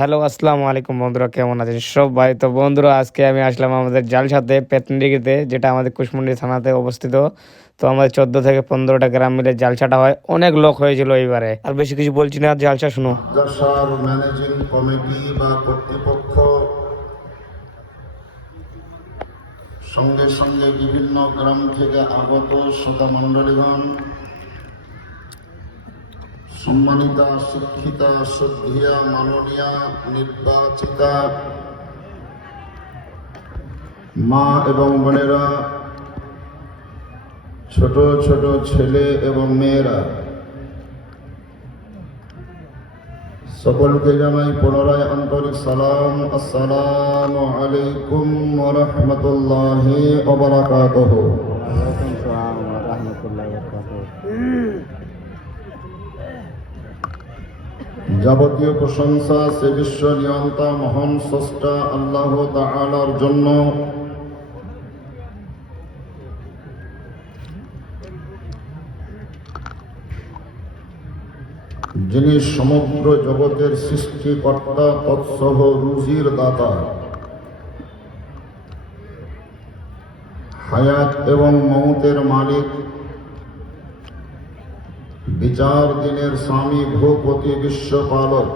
Hello, আসসালামু আলাইকুম বন্ধুরা, কেমন আছেন সবাই? তো বন্ধুরা, আজকে আমি আসলাম আমাদের জালসাতে পেতনিডিগিতে, যেটা আমাদের কুশমুন্ডি থানাতে অবস্থিত। তো আমাদের 14 থেকে 15টা গ্রাম মিলে জালসাটা হয়। অনেক লোক হয়েছিল এইবারে। আর বেশি কিছু বলছি না, জালসা শুনো। মাদ্রাসার ম্যানেজিং কমিটি বা কর্তৃপক্ষ সঙ্গে সঙ্গে বিভিন্ন গ্রাম থেকে আগত শ্রোতা মণ্ডলীগণ, সম্মানিতা শিক্ষিতা শ্রদ্ধেয়া মাননীয়া নির্বাচিতা মা এবং বোনেরা, ছোট ছোট ছেলে এবং মেয়েরা, সকলকে জানাই পুনরায় আন্তরিক সালাম। আসসালামু আলাইকুম ওয়া রাহমাতুল্লাহি ওয়া বারাকাতুহু। যাবতীয় প্রশংসা সে বিশ্ব নিয়ন্তা মহান স্রষ্টা আল্লাহ তাআলার জন্য, যিনি সমগ্র জগতের সৃষ্টিকর্তা, তৎসহ রুজির দাতা, হায়াত এবং মৌতের মালিক, বিচার দিনের স্বামী, ভূপতি, বিশ্বপালক।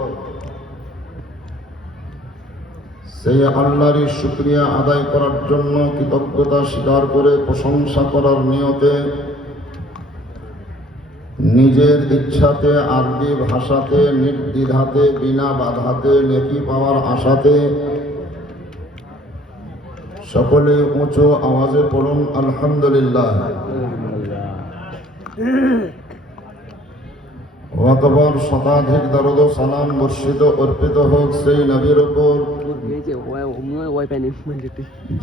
সেই আল্লাহরই শুকরিয়া আদায় করার জন্য, কৃতজ্ঞতা স্বীকার করে প্রশংসা করার নিয়তে নিজের ইচ্ছাতে আরবি ভাষাতে নির্দ্বিধাতে বিনা বাধাতে নেকি পাওয়ার আশাতে সকলে উঁচু আওয়াজে পড়ুন আলহামদুলিল্লাহ। অতঃপর শতাধিক দরুদ ও সালাম বর্ষিত অর্পিত হোক সেই নবীর উপর,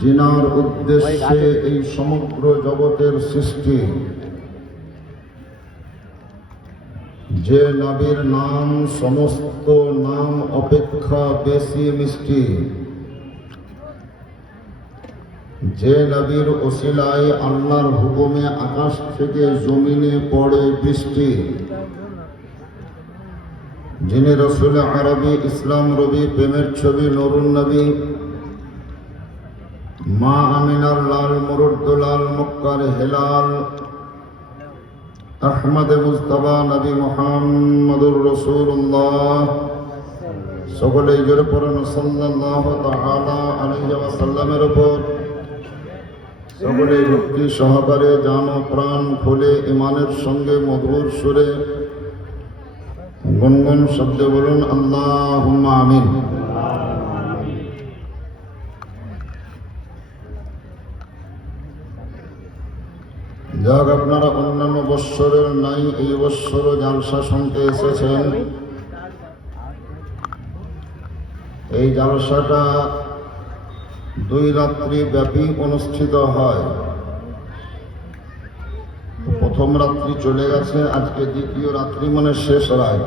যিনার উদ্দেশ্যে এই সমগ্র জগতের সৃষ্টি, যে নবীর নাম সমস্ত নাম অপেক্ষা বেশি মিষ্টি, যে নবীর ওসিলায় আল্লাহর হুকুমে আকাশ থেকে জমিনে পড়ে বৃষ্টি, যিনি রসুল আরবি, ইসলাম রবি, প্রেমের ছবি, নুরুন নবী, মা আমিনার লাল, মুরুদ্দুলাল, মক্কার হেলাল, আহমদ মুস্তাফা নবী মুহাম্মদুর রাসূলুল্লাহ, সকলে জোরে পড়ুন সাল্লাল্লাহু তাআলা আলাইহি ওয়াসাল্লামের উপর। সকলে ভক্তি সহকারে জান ও প্রাণ খুলে ইমানের সঙ্গে মধুর সুরে গুনগুন শব্দে বলুন আল্লাহুম্মা আমিন। যাক, আপনারা অন্যান্য বৎসরের নাই এই বৎসরও জালসা শুনতে এসেছেন। এই জালসাটা 2 রাত্রি ব্যাপী অনুষ্ঠিত হয়। প্রথম রাত্রি চলে গেছে, আজকে দ্বিতীয় রাত্রি মানে শেষ রাত।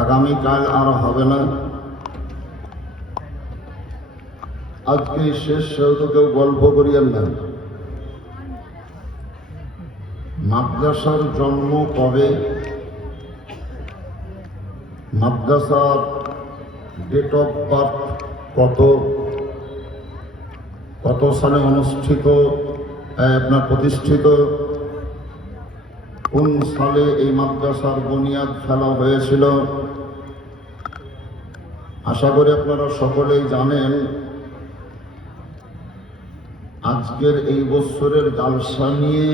আগামীকাল আর হবে না, আজকে শেষ। সেহেতু কেউ গল্প করিয়েন না। মাদ্রাসার জন্ম কবে, মাদ্রাসার ডেট অফ বার্থ কত সালে অনুষ্ঠিত, আপনার প্রতিষ্ঠিত, কোন সালে এই মাদ্রাসার বুনিয়াদ ফেলা হয়েছিল, আশা করি আপনারা সকলেই জানেন। আজকের এই বৎসরের জালসা নিয়ে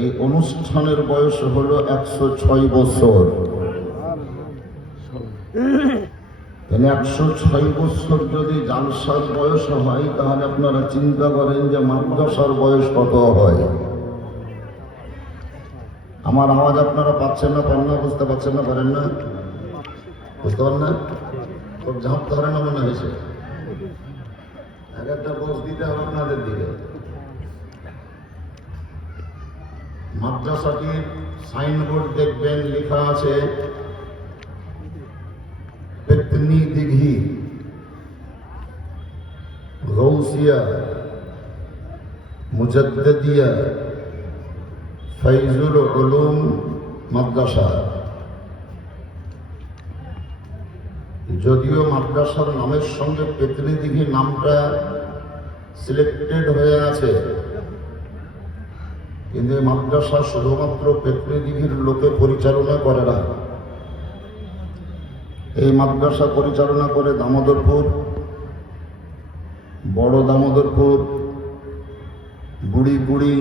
এই অনুষ্ঠানের বয়স হলো 106 বছর। 106 বছর যদি জালসার বয়স হয়, তাহলে আপনারা চিন্তা করেন যে মাদ্রাসার বয়স কত হয়। আমার আওয়াজ আপনারা পাচ্ছেন না, পারেন না, বুঝতে পারছেন না, পারেন না, বুঝতে পারেন না? খুব ঝাঁপ ধরে না মনে হয়েছে। একটা বস দিতে হবে আপনাদের দিকে। মাদ্রাসাটির সাইনবোর্ড দেখবেন, লেখা আছে পেতনি দিঘি গৌসিয়া মুজাদ্দিদিয়া ফাইজুল উলুম মাদ্রাসা। যদিও মাদ্রাসার নামের সঙ্গে পেতনি দিঘি নামটা সিলেক্টেড হয়ে আছে, কিন্তু এই মাদ্রাসা শুধুমাত্র পেতনি দিঘির লোকে পরিচালনা করে না। এই মাদ্রাসা পরিচালনা করে দামোদরপুর, বড় দামোদরপুর, বুড়িগুড়ি,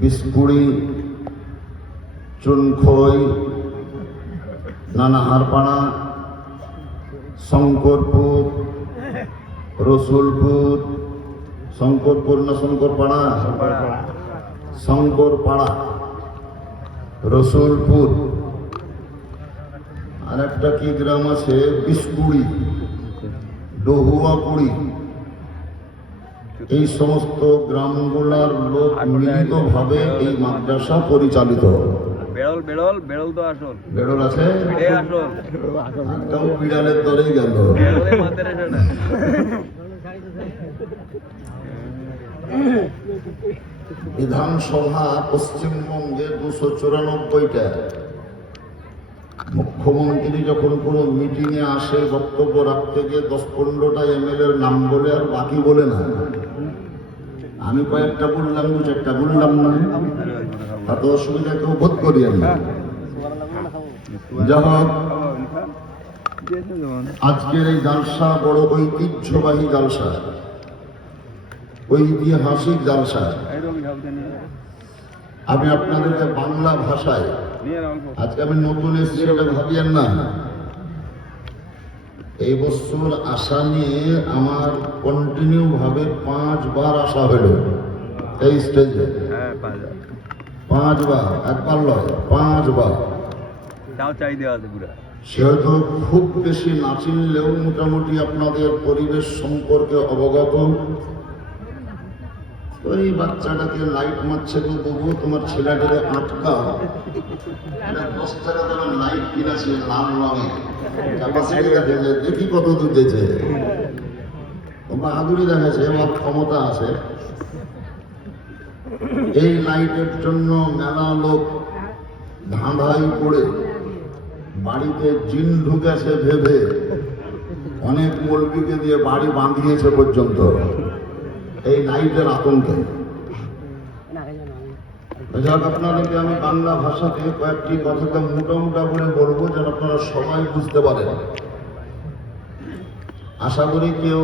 বিসপুড়ি, চুনখই, নানাহারপাড়া, শঙ্করপুর, রসুলপুর, শঙ্করপুর না শঙ্করপাড়া, শঙ্করপাড়া, রসুলপুর, আর একটা কি গ্রাম আছে বিসপুড়ি, ডহুয়াপুড়ি, এই সমস্ত গ্রামগুলার লোক মিলিতভাবে এই মাদ্রাসা পরিচালিত। বেড়ল বেড়ল বেড়ল তো আসল বেড়ল আছে, এটাই আসল একটাও বিড়ালের দরেই গেল। বেড়লে মাথায় রেখে না। বিধানসভা পশ্চিমবঙ্গে 294টা। মুখ্যমন্ত্রী যখন কোনো মিটিংয়ে আসে বক্তব্য রাখতে গিয়ে 10-15টা এমএলএর নাম বলে আর বাকি বলে না। আমি কয়েকটা বললাম, 2-4টা বললাম না, এত অসুবিধা কেউ বোধ করিয়েন না। যা হোক, আজকের এই জালসা বড় ঐতিহ্যবাহী জালসা, ঐতিহাসিক জালসা। আমি আপনাদেরকে বাংলা ভাষায়, আজকে আমি নতুন এসেছি এটা ভাবিয়েন না, এই বছর আশা নিয়ে আমার কন্টিনিউ ভাবে 5 বার আসা হলো এই স্টেজে। 5 বার, একবার নয়, 5 বার। তাও চাই দেওয়া আছে পুরা। সেহেতু খুব বেশি না চিনলেও মোটামুটি আপনাদের পরিবেশ সম্পর্কে অবগত। ওই বাচ্চাটাকে লাইট মারছে, তো তবুও তোমার ছেলেটাকে আটকাও। 10 টাকা দামের লাইট কিনেছে লাল রঙে, দেখি কত দিতেছে। বাহাদুরি দেখাচ্ছে, আমার ক্ষমতা আছে। এই লাইটের জন্য মেলা লোক ধাঁধাই পড়ে বাড়িতে জিন ঢুকেছে ভেবে অনেক মৌলবীকে দিয়ে বাড়ি বাঁধিয়েছে পর্যন্ত এই লাইটের আতঙ্কে। যাক, আপনাদেরকে আমি বাংলা ভাষাতে কয়েকটি কথাকে মোটা করে বলবো যেন আপনারা সবাই বুঝতে পারেন। আশা করি কেউ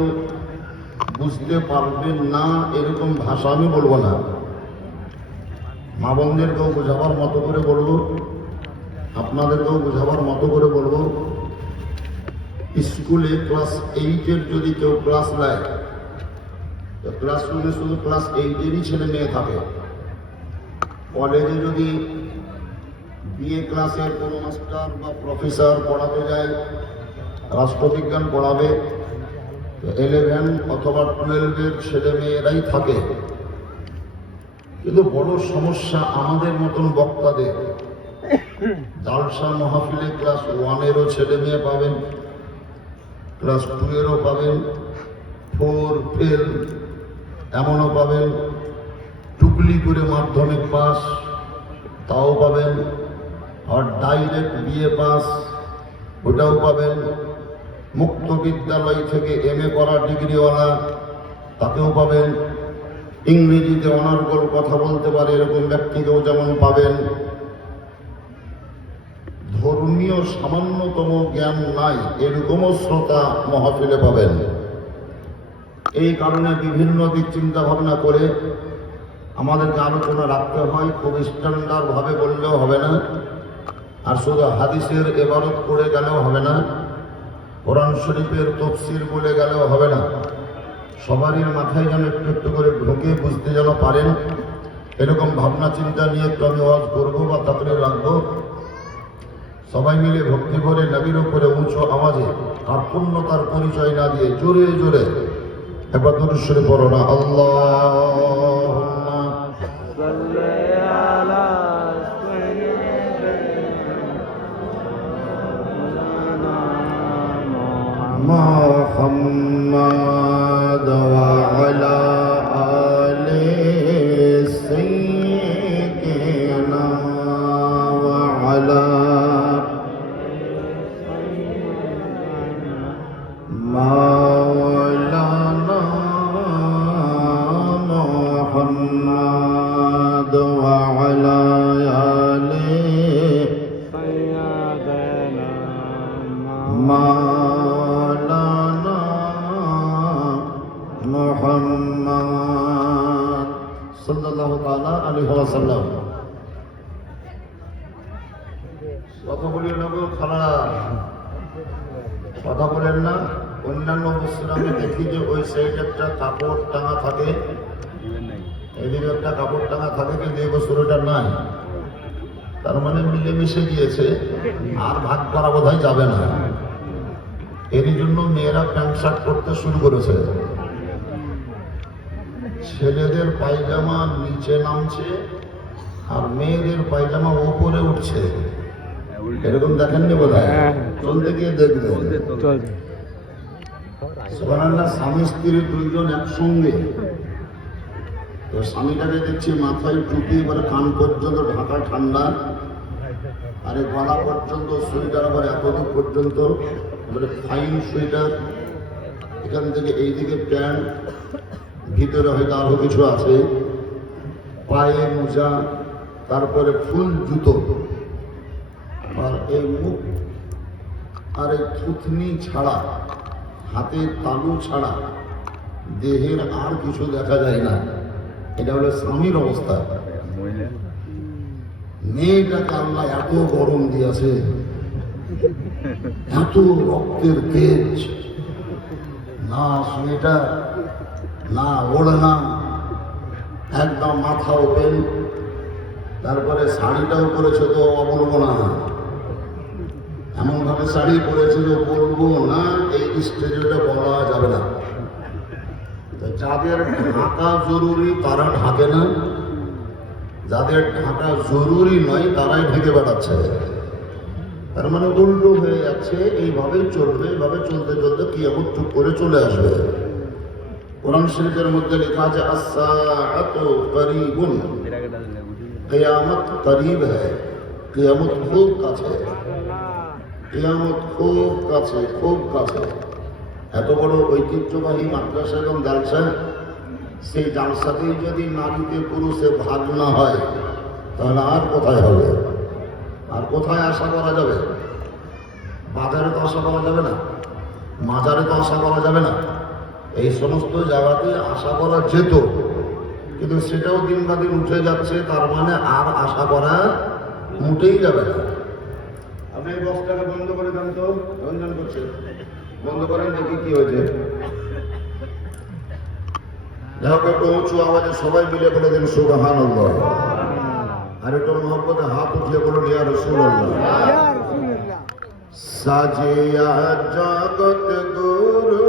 বুঝতে পারবেন না এরকম ভাষা আমি বলবো না। মা বোনদেরকেও বোঝাবার মতো করে বলবো, আপনাদেরকেও বোঝাবার মতো করে বলবো। স্কুলে ক্লাস 8-এর যদি কেউ ক্লাস নেয়, ক্লাসরুমে শুধু ক্লাস 8-এরই ছেলে মেয়ে থাকে। কলেজে যদি বিএ ক্লাসের কোনো মাস্টার বা প্রফেসর পড়াতে যায়, রাষ্ট্রবিজ্ঞান পড়াবে, 11 অথবা 12-এর ছেলে মেয়েরাই থাকে। কিন্তু বড় সমস্যা আমাদের মতন বক্তাদের। জালসা মাহফিলে ক্লাস 1-এরও ছেলে মেয়ে পাবেন, ক্লাস 2-এরও পাবেন, 4 ফেল এমনও পাবেন, টুকলি করে মাধ্যমিক পাস তাও পাবেন, আর ডাইরেক্ট বিএ পাস ওটাও পাবেন, মুক্ত বিদ্যালয় থেকে MA করা ডিগ্রিওয়ালা তাকেও পাবেন, ইংরেজিতে অনর্গল কথা বলতে পারে এরকম ব্যক্তিকেও যেমন পাবেন। ধর্মীয় সামান্যতম জ্ঞান নাই এরকমও শ্রোতা মাহফিলে পাবেন। এই কারণে বিভিন্ন দিক চিন্তা ভাবনা করে আমাদেরকে আলোচনা রাখতে হয়। খুব স্ট্যান্ডার্ড ভাবে বললেও হবে না, আর শুধু হাদিসের ইবারত করে গেলেও হবে না, কোরআন শরীফের তাফসীর বলে গেলেও হবে না। সবারই মাথায় যেন একটু একটু করে ঢুকে বুঝতে যেন পারেন, এরকম ভাবনা চিন্তা নিয়ে একটু আমি ওয়াজ করবো বা তাকরীর রাখবো। সবাই মিলে ভক্তি করে নবীর উপরে উঁচু আওয়াজে কার্পণ্যতার পরিচয় না দিয়ে জোরে জোরে একবার দরুদ শরীফ পড়ো না। আল্লাহুম্মা সাল্লি আলা মুহাম্মাদ ওয়া আলা আলি সাইয়্যিদিনা ওয়া আলা সাল্লাম। কথা বলিও না গো খালা, কথা বলেন না। অন্যান্য মসজিদে আমি দেখি যে ওই সাইডে একটা কাপড় টাঙা থাকে, দিবেন নাই এদিকে একটা কাপড় টাঙা থাকে, কিন্তু এই বছর ওটা নাই। তার মানে মিলেমিশে গিয়েছে, আর ভাগ করা বোধহয় যাবে না। এরই জন্য মেয়েরা প্যান্ট শার্ট পরতে শুরু করেছে। ছেলেদের পায়জামা নিচে নামছে আর মেয়েদের পায়জামা উপরে উঠছে, উল্টে এরকম দেখেননি বোধহয়? হ্যাঁ। চলতে গিয়ে দেখবেন। চলতে চলতে চলছে। সুবহানাল্লাহ, স্বামী স্ত্রী দুইজন একসঙ্গে। তো স্বামীটাকে দেখছি মাথায় টুপি, এবারে কান পর্যন্ত ঢাকা ঠান্ডা, আরে গলা পর্যন্ত সোয়েটার, আবার এতদূর পর্যন্ত এবারে ফাইন সোয়েটার, এখান থেকে এইদিকে প্যান্ট, ভিতরে হয়তো আরো কিছু আছে, পায়ে মোজা, তারপরে ফুল জুতো, আর এই মুখ আর এই থুতনি ছাড়া, হাতের তালু ছাড়া দেহের আর কিছু দেখা যায় না। এটা হলো স্বামীর অবস্থা। মহিলা মেয়েটাকে আল্লাহ এত গরম দিয়েছে, এত রক্তের তেজ, না সোয়েটার না ওড়না, একদম মাথা ওপেন, তারপরে শাড়িটাও পরেছে তো অবলম্বনা, এমন ভাবে শাড়ি পরেছিল বলবো না, এই স্টেজে বলা যাবে না। তো যাদের ঢাকা জরুরি তারা ঢাকে না, যাদের ঢাকা জরুরি নয় তারাই ঢেকে বেড়াচ্ছে। তার মানে উল্টো হয়ে যাচ্ছে। এইভাবেই চলবে, এইভাবে চলতে চলতে কিয়ামত চুপ করে চলে আসবে। কোরআন শরীফের মধ্যে লেখা আছে আস-সাআতু করিবুন, এর আগে দাদা বুঝি কিয়ামত করিব হ্যায়, কিয়ামত খুব কাছে, কিয়ামত খুব কাছে, খুব কাছে। এত বড় ঐতিহ্যবাহী মাদ্রাসা এবং জালসা, সেই জালসাতেই যদি নারীতে পুরুষে ভাগ না হয় তাহলে আর কোথায় হবে? আর কোথায় আশা করা যাবে? বাজারে তো আশা করা যাবে না, মাজারে তো আশা করা যাবে না। এই সমস্ত জায়গাতে আশা করা যেত, কিন্তু সেটাও দিন বা দিন উঠে যাচ্ছে। তার মানে আর আশা করা মোটেই যাবে না। আপনি এই বক্সটাকে বন্ধ করে দেন তো, রঞ্জন করছে, বন্ধ করেন, দেখি কি হয়েছে। যাই হোক, একটু উঁচু আওয়াজে সবাই মিলে বলে দিন সুবহানাল্লাহ। আর একটু মহব্বতে হাত উঠিয়ে বলুন ইয়া রাসূলুল্লাহ। সাজিয়া জগৎ গুরু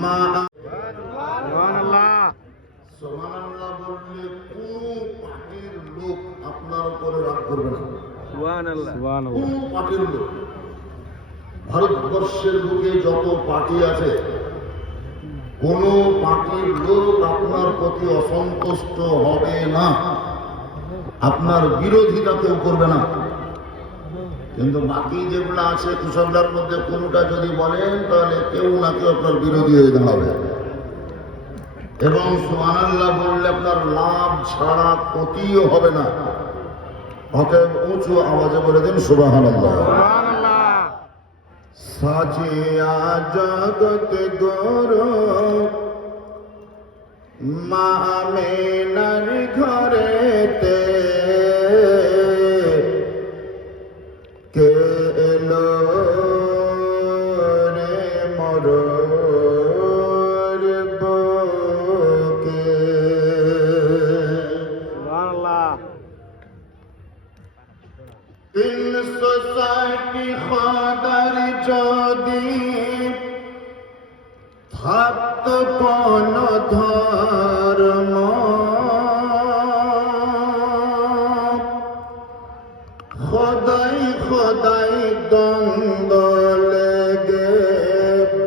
মা, সুবহানাল্লাহ বললে কোন পার্টির লোক আপনার উপরে রাগ করবে না। সুবহানাল্লাহ সুবহানাল্লাহ। কোন পার্টির লোক, ভারতবর্ষের বুকে যত পার্টি আছে, কোন পার্টির লোক আপনার প্রতি অসন্তুষ্ট হবে না, আপনার বিরোধিতা কেউ করবে না। কিন্তু বাকি যেগুলো আছে কুসংস্কার মধ্যে কোনটা যদি বলেন তাহলে কেউ না কেউ আপনার বিরোধী হয়ে দাঁড়াবে। এবং সুবহানাল্লাহ বললে আপনার লাভ ছাড়া ক্ষতিও হবে না। অতএব উঁচু আওয়াজে বলে দিন সুবহানাল্লাহ। সাজিয়া জগৎ গুরু মা আমিনার ঘরেতে, কে এলো রে মরুর বুকে। সুবহানাল্লাহ। 360 খদার যদি থাকত কোন ধর্ম, খোদাই খোদাই দ্বন্দ্ব লেগে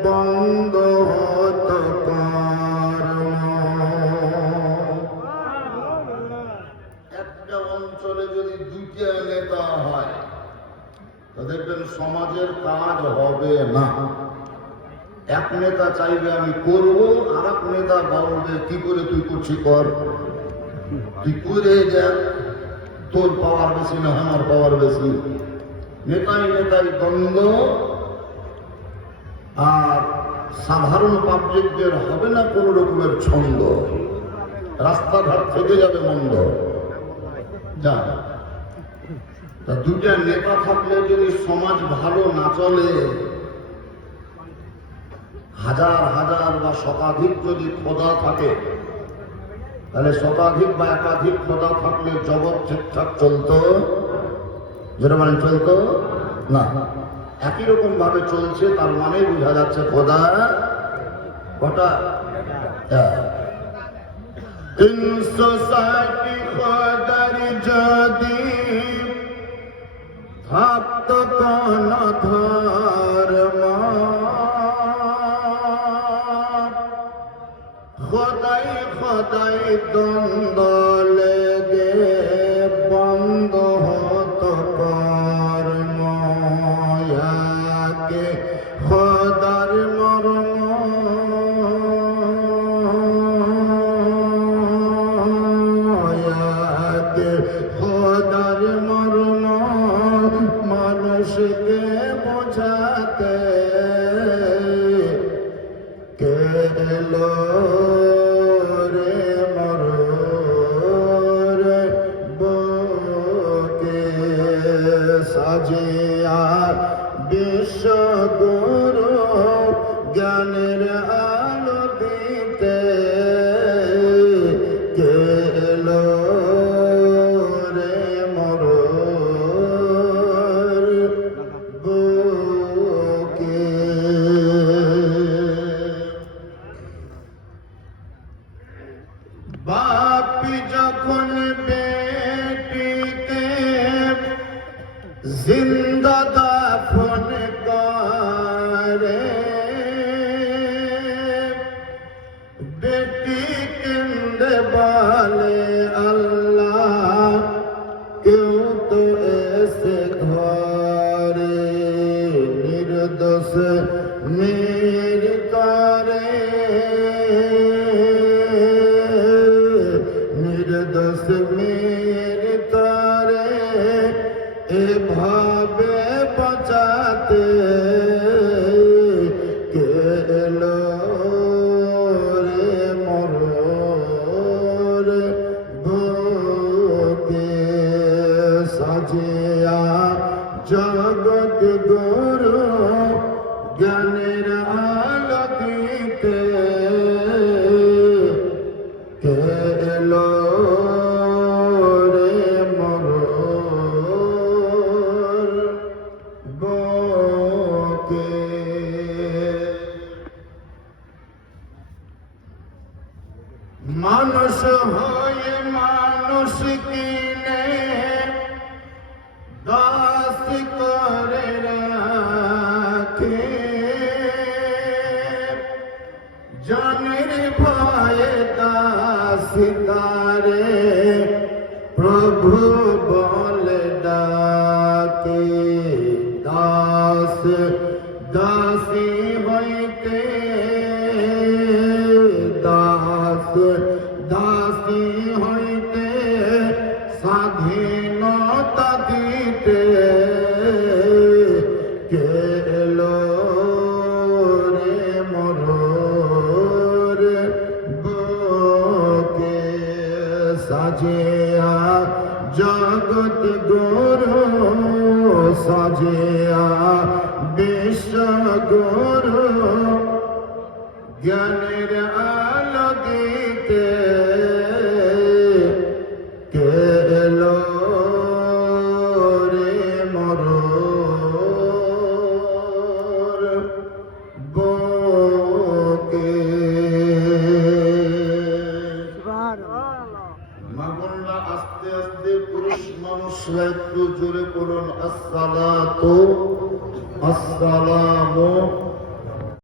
বন্ধ হত কর্ম। একটা অঞ্চলে যদি দুইটা নেতা হয় তো দেখবেন সমাজের কাজ হবে না। এক নেতা চাইবে আমি করব, আর এক নেতা বলবে কি করে তুই করছি কর, তুই করে দেখ, তোর পাওয়ার বেশি না আমার পাওয়ার বেশি। নেতাই নেতাই দ্বন্দ্ব, আর সাধারণ পাবলিকদের হবে না কোন রকমের ছন্দ। রাস্তাঘাট থেকে যাবে মন্দ। যা তা দুইটা নেতা থাকলে যদি সমাজ ভালো না চলে, হাজার হাজার বা শতাধিক যদি খোদা থাকে, তাহলে শতাধিক বা একাধিক খোদা থাকলে জগৎ ঠিকঠাক চলতো, যেটা মানে চলতো না। একই রকম ভাবে চলছে, তার মানে বোঝা যাচ্ছে খোদা কটা? সোসাইটি খোদার যদি থাকতো কোন ধর্ম, খোদাই খোদাই দ্বন্দ্ব লেগে বন্ধ হতো কর্ম। একে খোদার মর্ম, একে খোদার মর্ম মানুষকে বোঝাতে কে এলো রে মরর বুকে সাজিয়া বিশ্বগুরু জ্ঞানের আলো দিতে কে এলো রে মরর বুকে। বাপি যখন বেটিকে জিন্দা দাফন করে, বেটি কেন্দে বলে আল্লাহ কেউ তো এসে ঘরে, নির্দোষ মের করে, নির্দোষ মের তরে এভাবে বাঁচাতে কে এলো রে মরর বুকে সাজিয়া জগৎ গুরু জ্ঞানের আলো দিতে কে এলো রে মরর বুকে। মানুষ হয়ে মানুষ কিনে দাস করে রাখে, জানের ভয়ে দাস তারে প্রভু বলে ডাকে। দাস দাসী হইতে, দাস দাসী হইতে স্বাধীনতা দিতে কে এলো রে মরর বুকে সাজিয়া জগৎ গুরু, সাজিয়া বিশ্ব গুরু জ্ঞানের আলো দিতে কে এলো রে মরর বুকে। মাগনরা আস্তে আস্তে পুরুষ মানুষরা একটু জোরে করুন আসসালাতু আসসালামু